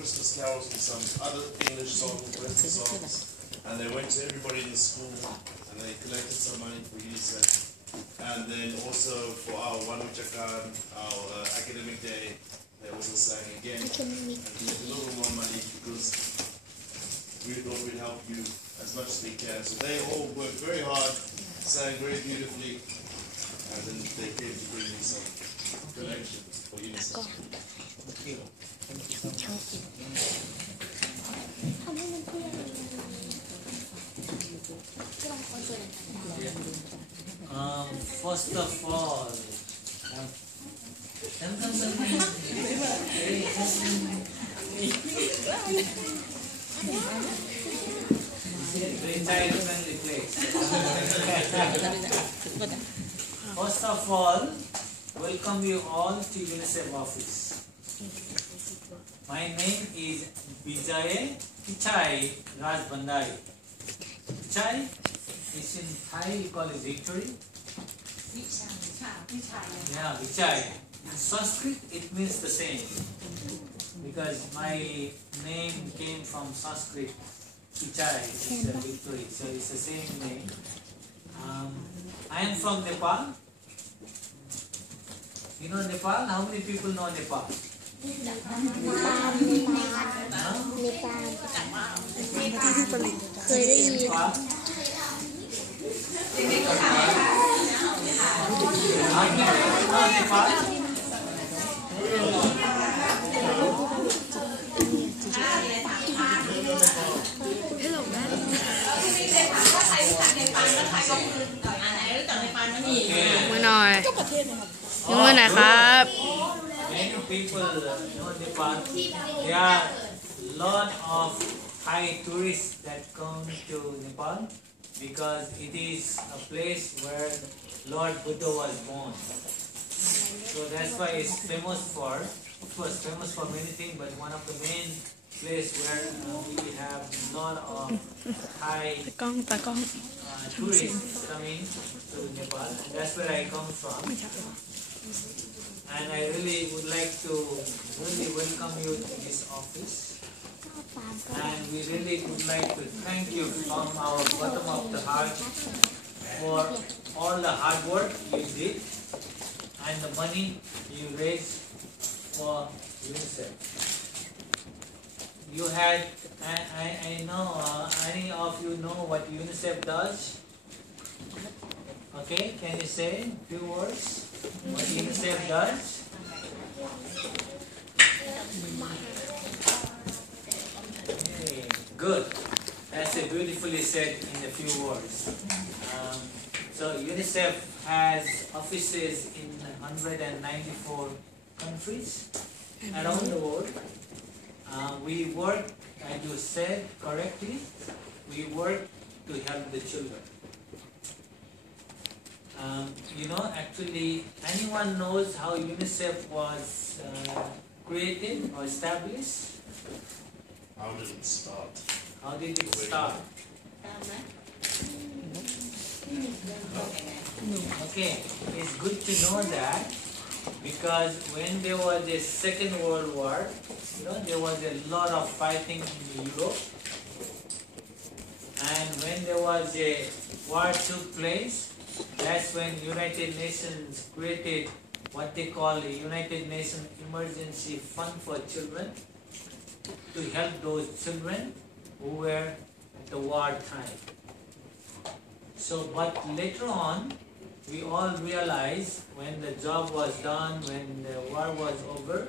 Christmas carols and some other English songs, Western songs, and they went to everybody in the school and they collected some money for UNICEF. And then also for our Wanuchakan, our academic day, they also sang again and get a little more money because we thought we'd help you as much as we can. So they all worked very hard, sang very beautifully, and then they came to bring me some donations for UNICEF. Thank you. First of all, first of all, welcome you all to UNICEF office. My name is Vijay Pichai Rajbandari. Pichai is in Thai, you call it victory. Yeah, Vichai. In Sanskrit, it means the same. Because my name came from Sanskrit. Vichai is a victory, so it's the same name. I am from Nepal. You know Nepal? How many people know Nepal? Nepal. Many people know Nepal. There are a lot of Thai tourists that come to Nepal because it is a place where Lord Buddha was born. So that's why it's famous for, of course, famous for many things, but one of the main place where we have a lot of Thai tourists coming to Nepal, and that's where I come from. And I really would like to really welcome you to this office. And we really would like to thank you from our bottom of the heart for all the hard work you did and the money you raised for UNICEF. You had, I know, any of you know what UNICEF does? Okay, can you say a few words? What UNICEF does? Okay, good. That's beautifully said in a few words. So UNICEF has offices in 194 countries around the world. We work, as you said correctly, we work to help the children. You know, actually, anyone knows how UNICEF was created or established? How did it start? How did it start? Okay, it's good to know that because when there was a Second World War, you know, there was a lot of fighting in Europe, and when there was a war took place, that's when United Nations created what they call the United Nations Emergency Fund for Children to help those children who were at the war time. So, but later on, we all realized when the job was done, when the war was over,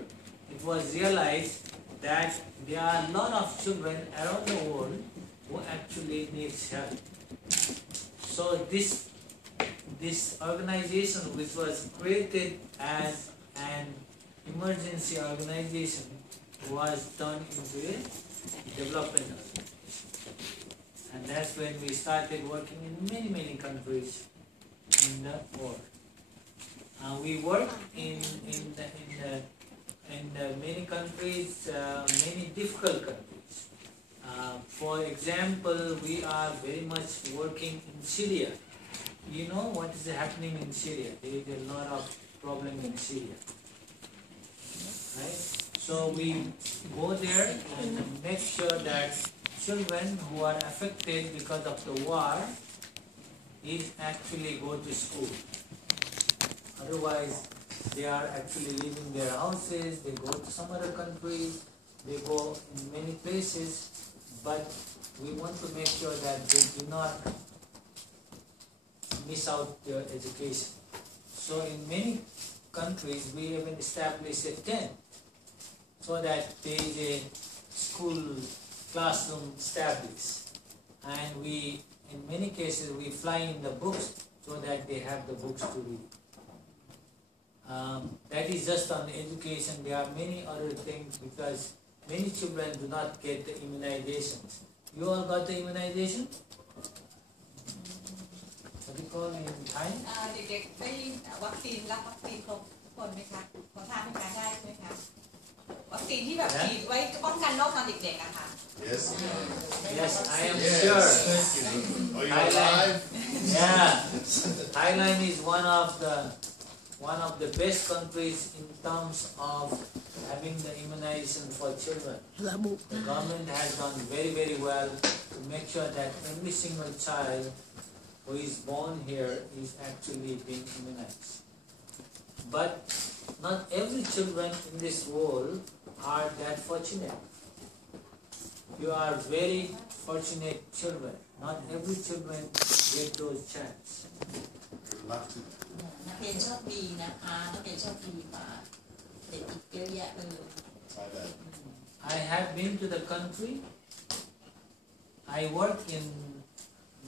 it was realized that there are a lot of children around the world who actually need help. So this organization, which was created as an emergency organization, was turned into a development organization. And that's when we started working in many countries in the world. We work in many countries, many difficult countries. For example, we are very much working in Syria. You know what is happening in Syria? There is a lot of problem in Syria, right? So we go there and make sure that children who are affected because of the war is actually go to school. Otherwise, they are actually leaving their houses, they go to some other countries, they go in many places, but we want to make sure that they do not miss out their education. So in many countries, we even established a tent so that there is a school classroom established. And we, in many cases, we fly in the books so that they have the books to read. That is just on education. There are many other things because many children do not get the immunizations. You all got the immunization? What do you call it in Thai? เด็กๆได้วัคซีนรับวัคซีนครบทุกคนไหมคะขอทราบไหมคะได้ไหมคะวัคซีนที่แบบฉีดไว้ป้องกันโรคตอนเด็กๆอะค่ะ Yes. Yes, I am Yes. sure. Are you Thailand. alive? Yeah, Thailand is one of the best countries in terms of having the immunization for children. The government has done very, very well to make sure that every single child who is born here is actually being immunized. But not every children in this world are that fortunate. You are very fortunate children. Not every children get those chance. Lucky. นักเรียนโชคดีนะคะนักเรียนโชคดีกว่าเด็กอีกเยอะแยะเลย Thailand. I have been to the country. I work in,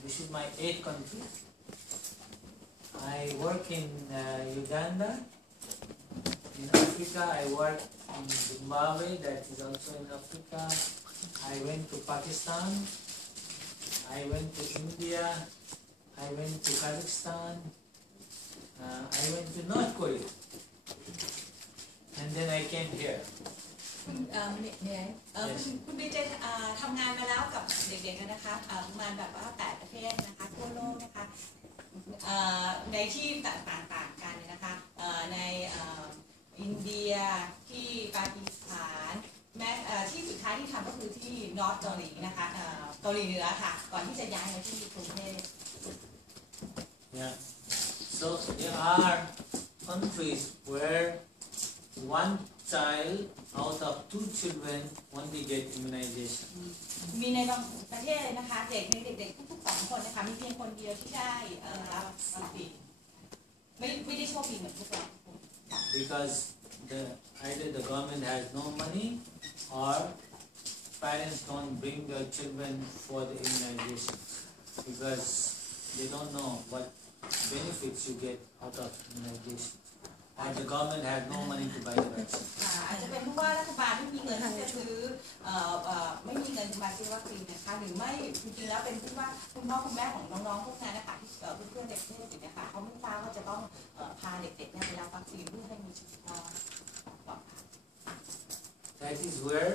this is my 8th country. I work in Uganda. In Africa, I work in Zimbabwe, that is also in Africa. I went to Pakistan. I went to India. I went to Kazakhstan. I went to North Korea. And then I came here. คุณบีเจทำงานมาแล้วกับเด็กๆนะคะประมาณแบบว่า8ประเทศนะคะทั่วโลกนะคะในที่ต่างๆกันนะคะในอินเดียที่ปากีสถานแม้ที่สุดท้ายที่ทำก็คือที่นอร์ทเกาหลีนะคะเกาหลีเหนือค่ะก่อนที่จะย้ายมาที่กรุงเทพ Yeah. So there are countries where one child out of 2 children only get immunization. มีในบางประเทศนะคะเด็กทุกๆ2 คนนะคะมีเพียงคนเดียวที่ได้รับวัคซีนไม่ได้โชคดีเหมือนพวกเรา Because either the government has no money or parents don't bring their children for the immunization because they don't know what benefits you get out of immunization. And the government has no money to buy the vaccine. อาจจะเป็นเพราะว่ารัฐบาลไม่มีเงินที่จะซื้อไม่มีเงินมาซื้อวัคซีนนะคะหรือไม่จริงๆแล้วเป็นที่ว่าคุณพ่อคุณแม่ของน้องๆพวกนั้นนะคะที่เพื่อนๆเด็กที่ติดนะคะเขาไม่ทราบว่าจะต้องพาเด็กๆไปรับวัคซีนเพื่อให้มีชีวิตรอดปลอดภัย That is where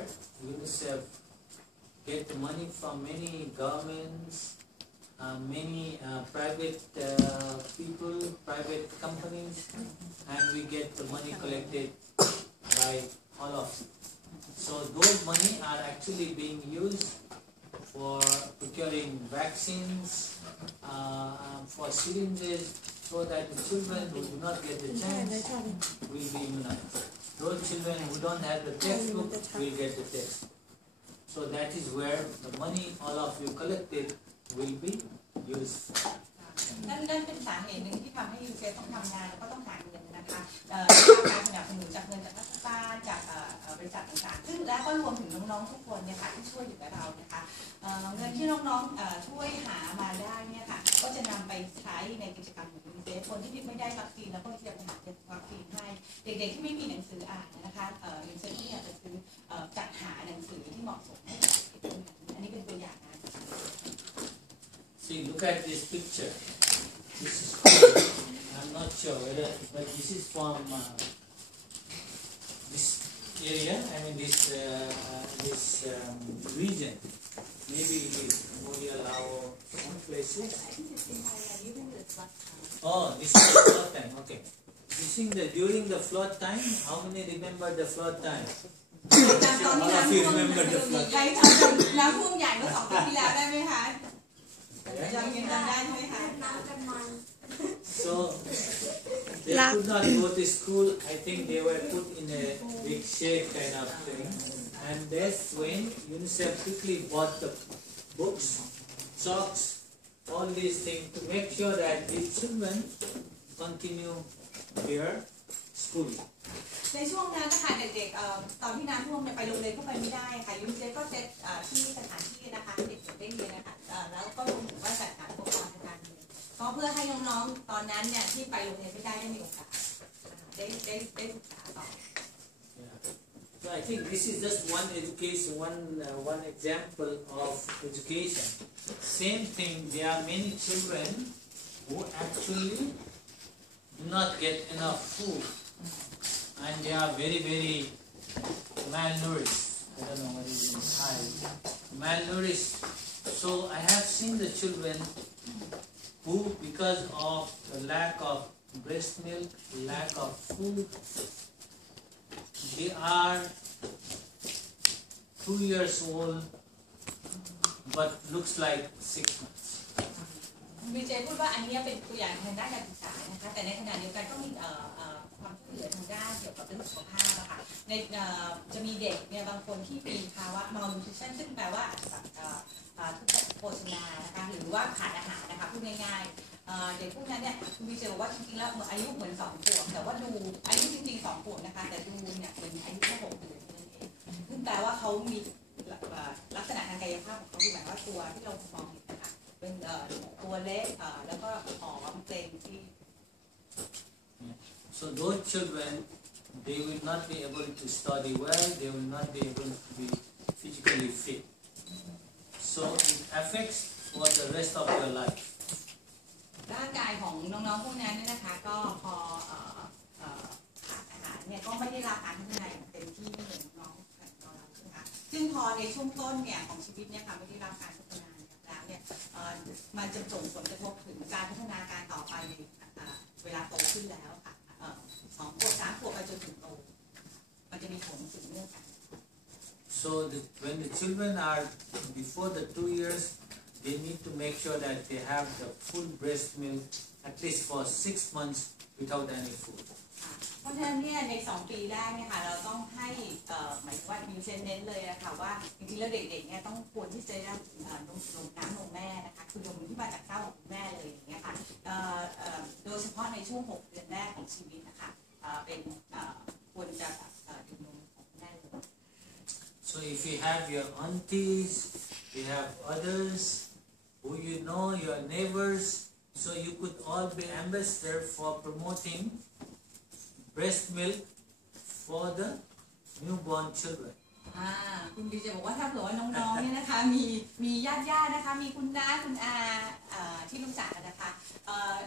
UNICEF get the money from many governments, many private people, private companies, and we get the money collected by all of them. So those money are actually being used for procuring vaccines, for syringes, so that the children who do not get the chance will be immunized. Those children who don't have the textbook will get the text. So that is where the money all of you collected will be used. นั่นเป็นสาเหตุหนึ่งที่ทำให้ยูเซฟต้องทำงานแล้วก็ต้องหาเงินนะคะการสนับสนุนจากเงินจากรัฐบาลจากบริษัทต่างๆซึ่งแล้วก็รวมถึงน้องๆทุกคนเนี่ยค่ะที่ช่วยอยู่กับเรานะคะเงินที่น้องๆช่วยหามาได้เนี่ยค่ะก็จะนำไปใช้ในกิจกรรมของยูเซฟคนที่ไม่ได้วัคซีนแล้วก็จะไปหาวัคซีนให้เด็กๆที่ไม่มีหนังสืออ่านนะคะยูเซฟที่อยากจะซื้อจัดหาหนังสือที่เหมาะสมให้เด็กๆอันนี้เป็นตัวอย่างนะ See, look at this picture. This is I'm not sure whether, but this is from this area. I mean this region. Maybe it is Moria, some places. Oh, this is the flood time. Okay. During the flood time, how many remember the flood time? จำตอนที่น้ำท่วมใครจำน้ำท่วมใหญ่เมื่อ2 ปีที่แล้วได้ไหมคะยังจำได้ไหมคะ So they could not go to school. I think they were put in a big shade kind of thing, and that's when UNICEF quickly bought the books, socks, all these things to make sure that these children continue their school. ในช่วงนั้นนะคะเด็กๆตอนที่น้ำท่วมไปโรงเรียนก็ไปไม่ได้ค่ะยูนิเซฟก็เซตที่สถานที่นะคะเด็กๆได้เรียนนะคะแล้วก็รวมถึงว่าจัดการอุปกรณ์การเรียนก็เพื่อให้น้องๆตอนนั้นเนี่ยที่ไปโรงเรียนไม่ได้มีโอกาสได้ศึกษาต่อ So I think this is just one education, one example of education. Same thing. There are many children who actually do not get enough food, and they are very malnourished. I don't know what is in Thai. Malnourished. So I have seen the children who, because of the lack of breast milk, lack of food, they are 2 years old, but looks like 6 months. วีเจพูดว่าอันนี้เป็นตัวอย่างทางด้านการศึกษานะคะแต่ในขณะเดียวกันก็มีความช่วยเหลือทางด้านเกี่ยวกับเรื่องสุขภาพนะคะในจะมีเด็กเนี่ยบางคนที่มีภาวะ malnutrition ซึ่งแปลว่าทุกโภชนานะคะหรือว่าขาดอาหารนะคะพูดง่ายๆเด็กพวกนั้นเนี่ยวีเจบอกว่าจริงๆแล้วอายุเหมือน2 ขวบแต่ว่าดูอายุจริงๆ2 ขวบนะคะแต่ดูเนี่ยเป็นอายุแค่6 เดือนนั่นเองซึ่งแปลว่าเขามีลักษณะทางกายภาพของเขาคือหมายว่าตัวที่เรามองเห็นนะคะเป็นตัวเล็กแล้วก็ผอมเกร็งที่ So those children, they will not be able to study well. They will not be able to be physically fit. So it affects for the rest of their life. ร่างกายของน้องๆพวกนั้นเนี่ยนะคะก็พอขาดอาหารเนี่ยก็ไม่ได้รับการพัฒนาอย่างเต็มที่ไม่เหมือนน้องๆเราใช่ไหมคะซึ่งพอในช่วงต้นเนี่ยของชีวิตเนี่ยค่ะไม่ได้รับการพัฒนาแล้วเนี่ยมันจะส่งผลกระทบถึงการพัฒนาการต่อไปในเวลาโตขึ้นแล้วค่ะ2 ขวบ 3 ขวบไปจนถึงโตมันจะมีผลถึงเรื่องกัน So when the children are before the 2 years, they need to make sure that they have the full breast milk at least for 6 months without any food. เพราะฉะนั้นเนี่ยใน2 ปีแรกเนี่ยค่ะเราต้องให้หมายถึงว่ามีเน้นเลยนะคะว่าจริงๆแล้วเด็กๆเนี่ยต้องควรที่จะได้นมแม่นะคะคือนมที่มาจากเต้าของคุณแม่เลยอย่างเงี้ยค่ะโดยเฉพาะในช่วง6 เดือนแรกของชีวิตนะคะเป็นควรจะดื่มนมของคุณแม่เลย So if you have your aunties, you have others who you know, your neighbors, so you could all be ambassador for promoting breast milk for the newborn children. คุณดีจะบอกว่าถ้าเผื่อว่าน้องๆเนี่ยนะคะมีญาตินะคะมีคุณน้าคุณอาที่รู้จักกันนะคะ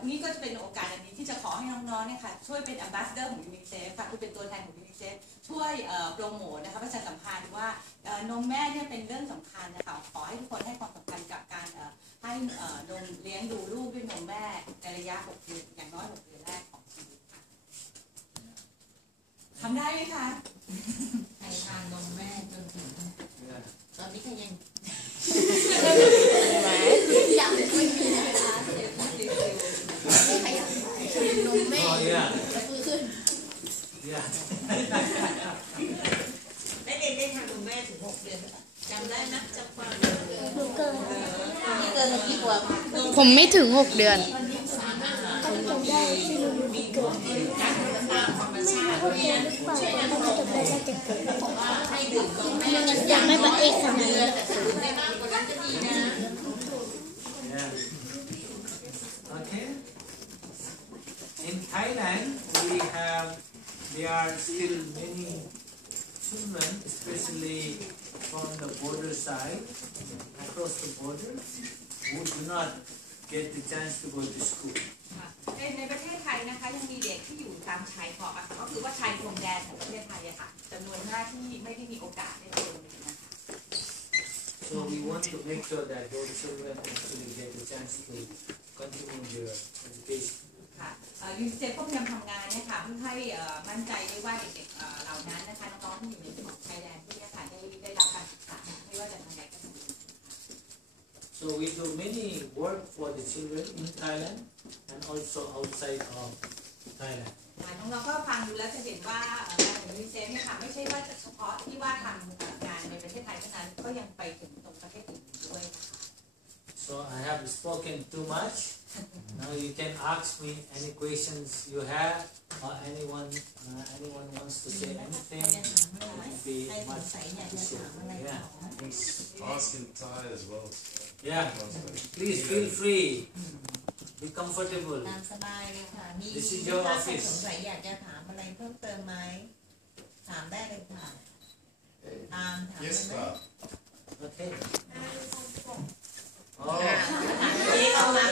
นี่ก็จะเป็นโอกาสอันนี้ที่จะขอให้น้องๆเนี่ยค่ะช่วยเป็น ambassador ของ UNICEF ค่ะคือเป็นตัวแทนของ UNICEF ช่วยโปรโมทนะคะประชาสัมพันธ์ว่านมแม่เนี่ยเป็นเรื่องสำคัญนะคะขอให้ทุกคนให้ความสำคัญกับการให้นมเลี้ยงดูลูกด้วยนมแม่ในระยะ6 เดือนอย่างน้อย6 เดือนแรกของชีวิตค่ะทำได้ไหมคะใครทานนมแม่จนถึงตอนนี้ก็ยังไม่มีนะคะใครอยากกินนมแม่ฟื้นขึ้นได้ทานนมแม่ถึง6 เดือนจำได้นะจากความเกินกี่ขวบผมไม่ถึง6 เดือนอยากไม่บัดเอกขนาดนี้ Okay. In Thailand, there are still many children, especially from the border side, across the border, who do not get the chance to go to school. ในประเทศไทยนะคะยังมีเด็กที่อยู่ตามชายขอบก็คือว่าชายพรมแดนของประเทศไทยค่ะจำนวนมากที่ไม่ได้มีโอกาสได้ไปโรงเรียนนะคะ So we want to make sure that those children actually get the chance to continue their education. ค่ะยูนิเซฟก็พยายามทำงานเนี่ยค่ะเพื่อให้มั่นใจได้ว่าเด็กๆเหล่านั้นนะคะน้องๆที่อยู่ในชายแดนที่ So we do many work for the children in Thailand and also outside of Thailand. น้องๆก็ฟังดูแล้วจะเห็นว่างานของยูนิเซฟเนี่ยค่ะไม่ใช่ว่าเฉพาะที่ว่าทำงานในประเทศไทยเท่านั้นก็ยังไปถึงตรงประเทศอื่นด้วยนะคะ So I have spoken too much. Now you can ask me any questions you have, or anyone wants to say anything. Be much appreciated. Yeah. Ask in Thai as well. Yeah. Please feel free. Be comfortable. ตามสบายเลยค่ะมี This is your ถ้าใคร office. สงสัยอยากจะถามอะไรเพิ่มเติมไหมถามได้เลยค่ะถามได้ Yes, ไหม sir. Okay. ถาม Oh, นี้เข้ามา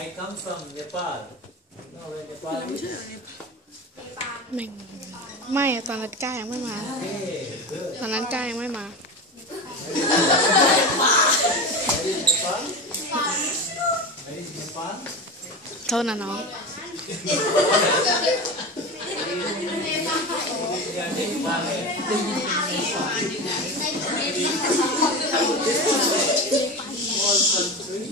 I come from Nepal. You know where Nepal is? ไม่ตอนนั้นก้ายังไม่มา Hey, good. ตอนนั้นก้ายังไม่มา Where is Nepal? Where is Nepal? โทษนะน้อง Small country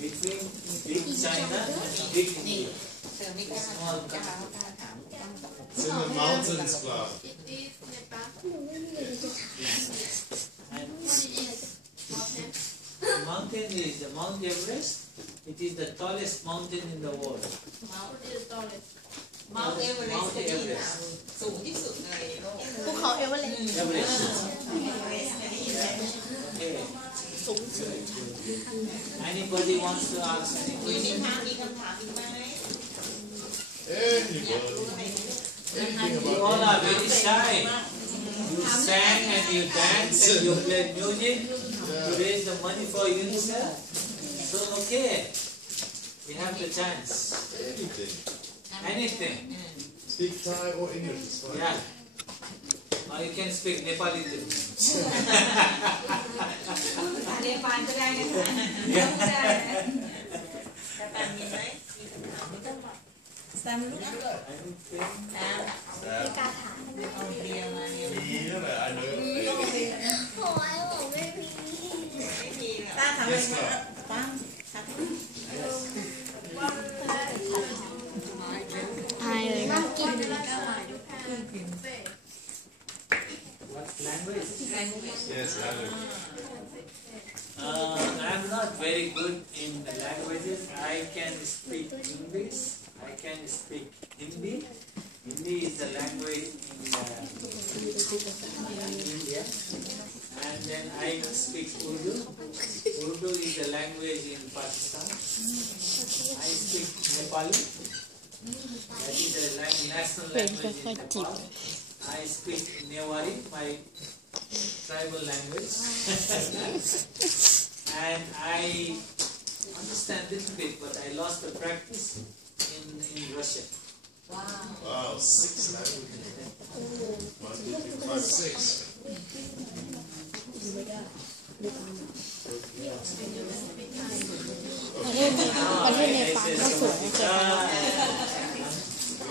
between big China and big India. เธอไม่กล้าถามกล้าถาม It's in the mountains, club. And the mountain is the Mount Everest. It is the tallest mountain in the world. เมาส์เอเวอเรสต์ที่สูงที่สุดในโลก ภูเขาเอเวอเรสต์ Everest. สูงสุด Anybody wants to ask any มี question? มีคำถามอีกไหม Anybody. You Anything all about are very shy. You sang and you danced and you played music. You raised the money for UNICEF. So okay, we have the chance. anything. Anything. Speak Thai or English is fine. Yeah. Or you can speak Nepali too. เรียนปานก็ได้นะคะก็ได้ แต่ปานมีไหมมีคำถามไม่ต้องบอกแซมลูกอ่ะ Anything? แซม Sad. เอาเรียมาเรีย Me, you know, I know. โอ้ยผมไม่มีไม่มีเลยป้าทำอะไรมาป้าครับ อายเลยค่ะ What language? Yes, I know. I'm not very good in the languages. I can speak English. I can speak Hindi. Hindi is the language in India. And then I speak Urdu. Urdu is the language in Pakistan. I speak Nepali. That is the national เป็น language ค่อย in ๆจิบ Nepal. I speak Newari, my tribal language. And I understand a little bit, but I lost the practice in Russian. Wow, 6 languages. 1, 2, 3, 4, 5, 6. ประเทศเนปาลก็สวยนะ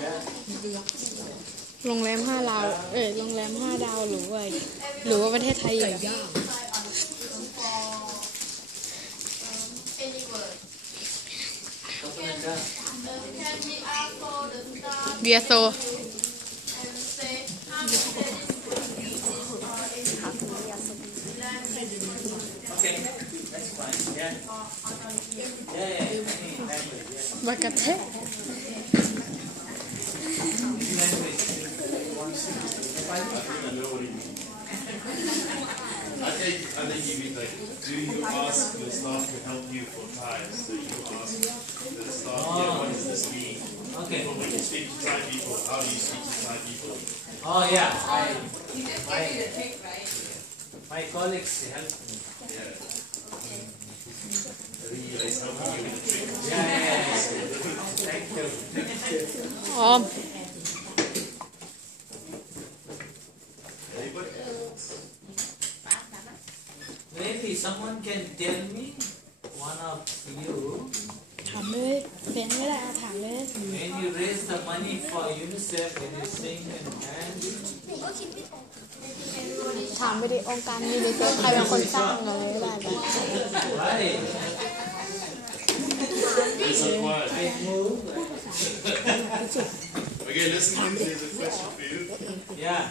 Yeah. โรงแรม5 ดาวโรงแรม5 ดาวหรือว่าประเทศไทยอีกอะ เบียโซ Okay, that's fine. Yeah. Yeah. Any language. Yeah. บากาเทะ Any language. I don't know what he means. I think you mean like, do you ask the staff to help you for Thai? So you ask the staff, what does this mean? Okay. But when you speak to Thai people, how do you speak to Thai people? Oh yeah. My colleagues help me. Yeah. Really, it's helping you with the trick. Yeah. Thank you. ออม Anybody? Maybe someone can tell me, one of you, ถามเลยเรียนไม่ได้ถามเลย when you raise the money for UNICEF, when you sing and dance, ก็คิดไม่ออก ถามไปดิองค์การยูนิเซฟใครเป็นคนสร้างอะไรก็ได้แบบ Right. It's so quiet. I move. Okay, listen, there's a question for you. Yeah.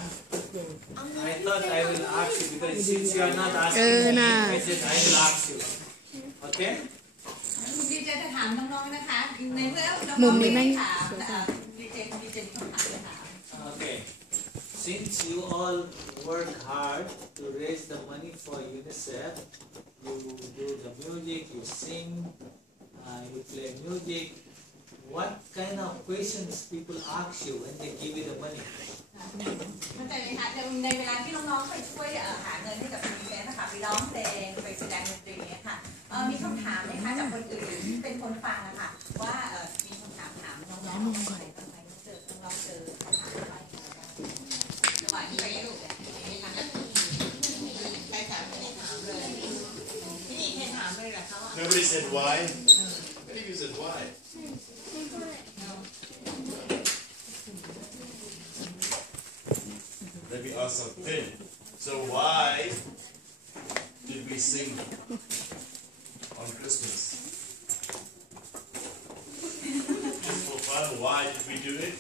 I thought I will ask you because since you are not asking me, I said I will ask you. Okay? คุณดีเจจะถามน้องๆนะคะในเมื่อน้ มุ อง ม ๆ นี้ ไม่ แม่ง ได้ถามดีเจมีคำถามเลยค่ะ Okay. Since you all work hard to raise the money for UNICEF, you do the music, you sing, you play music. What kind of questions people ask you when they give you the money? เข้าใจไหมคะในเวลาที่น้องๆไปช่วยหาเงินให้กับยูนิเซฟนะคะไปร้องเพลงไปแสดงดนตรีเนี่ยค่ะมีคำถามไหมคะจากคนอื่นที่เป็นคนฟังนะคะว่ามีคำถามถามน้องๆอะไรบ้างไหมเจอน้องๆเจอคำถามอะไรจังหวะที่ไปอยู่เนี่ยมีคำถามใครถามไม่ได้ถามเลยพี่นี่ใครถามเลยเหรอคะว่า Nobody said why. I think you said why. Let me ask something. So why did we sing on Christmas? Just for fun, why did we do it?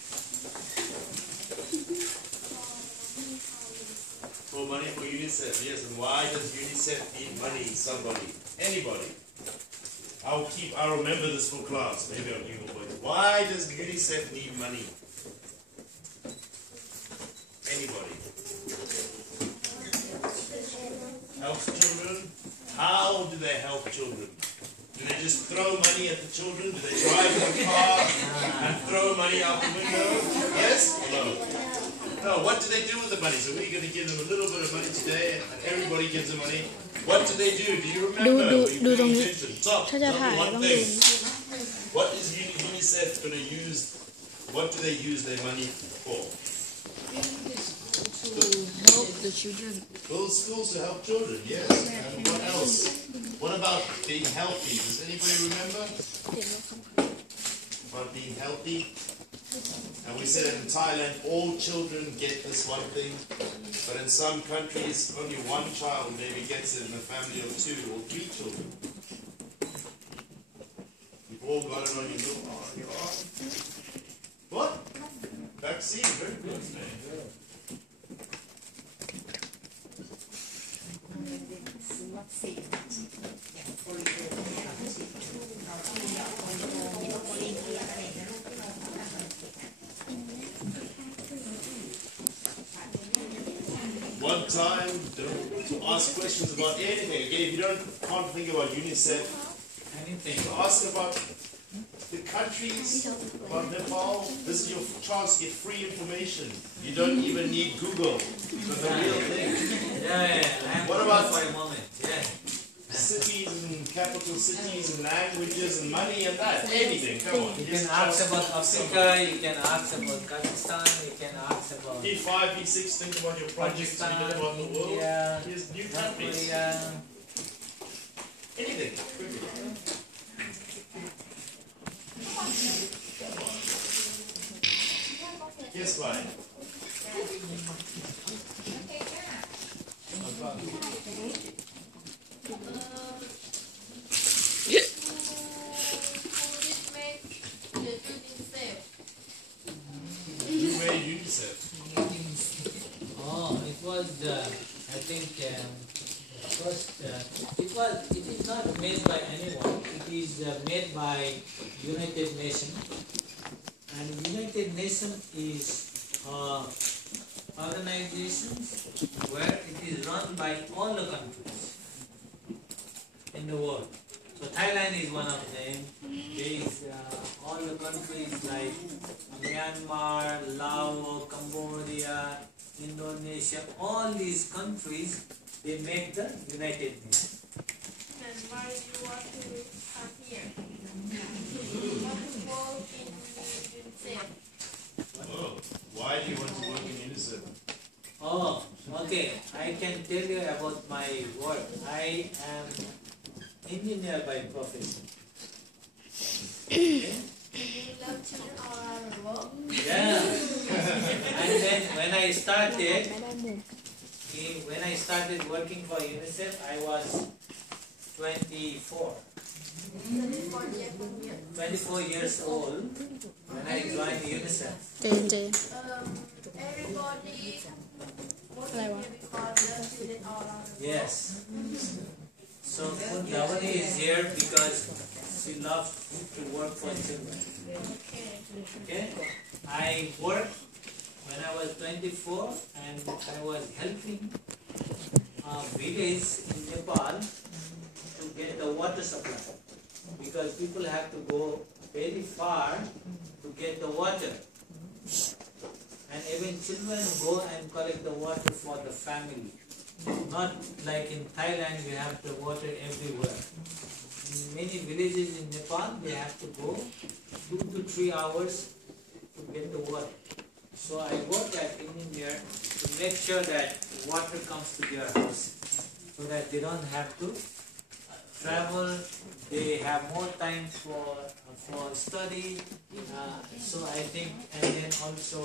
For money for UNICEF, yes. And why does UNICEF need money? Somebody, anybody. I'll remember this for class. Maybe I'll give a point. Why does UNICEF need money? Anybody? Helps children? How do they help children? Do they just throw money at the children? Do they drive in a car and throw money out the window? Yes or no? No, what do they do with the money? So we're going to give them a little bit of money today and everybody gives them money. What do they do? Do you remember? Do Tell me ถ้าจะถ่าย one ต้องดู thing. What is UNICEF going to use? What do they use their money for? to help the children Build schools to help children, yes. And what else? What about being healthy? Does anybody remember? About being healthy? And we said in Thailand, all children get this one thing. But in some countries, only one child maybe gets it in a family of 2 or 3 children. You've all got it on your arm. What? Vaccine, very good, man. One time to ask questions about anything. Again, if you can't think about UNICEF, Anything. to ask about the countries, about Nepal, this is your chance to get free information. You don't even need Google. But the real thing. Yeah. I'm What about- for a moment? Yeah. Cities and capital cities and languages and money and that. Anything. Come on. You Just can ask ask about somebody. Africa, you can ask about Kazakhstan, you can ask about P5, P6, think about your projects you did about the world. India, Here's new North countries. Korea. Anything. Yes, fine. You made UNICEF. Oh, it was I think first it is not made by anyone. It is made by United Nations, and United Nations is organizations where it is run by all the countries in the world. So Thailand is one of them. There is all the countries like Myanmar, Laos, Cambodia, Indonesia, all these countries, they make the United Nations. And why do you want to come here? You want to work in UNICEF. Oh, why do you want to work in UNICEF? Oh, okay. I can tell you about my work. I am engineer by profession. Okay? You love children all around the world. Yeah. And then when I ไม่ started, ได้หมู่ when I started working for UNICEF, I was 24. 24 years old when I joined UNICEF. เจนเจน Everybody, most of you because love children all around the world. Yes. So Lavani is here because she loves to work for children. Okay? I worked when I was 24 and I was helping a village in Nepal to get the water supply because people have to go very far to get the water. And even children go and collect the water for the family. Not like in Thailand, we have the water everywhere. In many villages in Nepal, they have to go 2 to 3 hours to get the water. So I work at engineer to make sure that water comes to their house, so that they don't have to travel. They have more time for study. So I think, and then also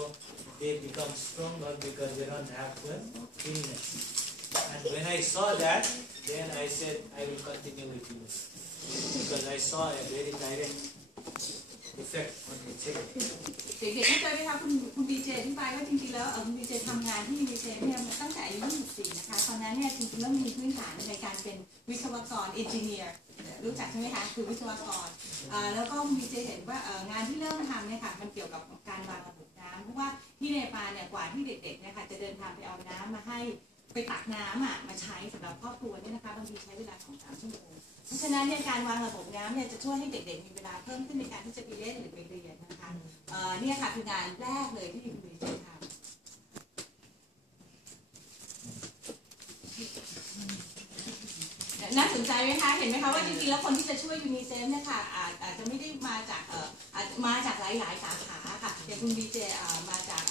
they become stronger because they don't have the illness. And when I saw that, then I said I will continue with you because I saw a very direct effect on the children. เด็กๆเข้าใจไหมคะคุณดีเจอธิบายว่าจริงๆแล้วคุณดีเจทำงานที่ยูนิเซฟเนี่ยตั้งแต่อายุ24นะคะตอนนั้นเนี่ยจริงๆแล้วมีพื้นฐานในการเป็นวิศวกรเอนจิเนียร์รู้จักใช่ไหมคะคือวิศวกรแล้วก็คุณดีเจเห็นว่างานที่เริ่มทำเนี่ยค่ะมันเกี่ยวกับการวางระบบน้ำเพราะว่าที่เนปาลเนี่ยกว่าที่เด็กๆเนี่ยค่ะจะเดินทางไปเอาน้ำมาให้ไปตักน้ำมาใช้สำหรับครอบครัวเนี่ยนะคะบางทีใช้เวลา 2-3 ชั่วโมงเพราะฉะนั้นเนี่ยการวางระบบน้ำเนี่ยจะช่วยให้เด็กๆมีเวลาเพิ่มขึ้นในการที่จะไปเล่นหรือไปเรียนนะคะเนี่ยค่ะคืองานแรกเลยที่คุณดีเจทำน่าสนใจไหมคะเห็นไหมคะว่าจริงๆแล้วคนที่จะช่วยยูนิเซฟเนี่ยค่ะอาจจะไม่ได้มาจากหลายๆสาขาค่ะอย่างคุณดีเจมาจาก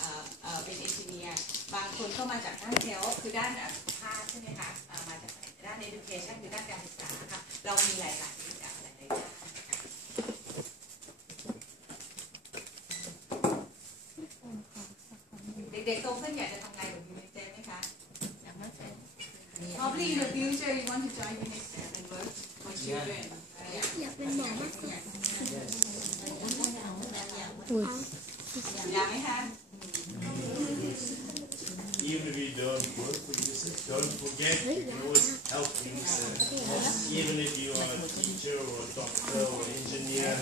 เป็นเอนจิเนียร์บางคนก็มาจากด้านเทลคือด้านสุขภาพใช่ไหมคะมาจากด้าน education คือด้านการศึกษาค่ะเรามีหลายๆด้านเด็กๆโตขึ้นอยากจะทำงานกับยูนิเซฟไหมคะ Probably in the future you want to join UNICEF and work for children. อยากเป็นหมอมากกว่า อุ้ย อยากไหมคะ Even if you don't work with UNICEF, don't forget you can always help UNICEF. Even if you are a teacher or a doctor or engineer,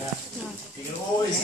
you can always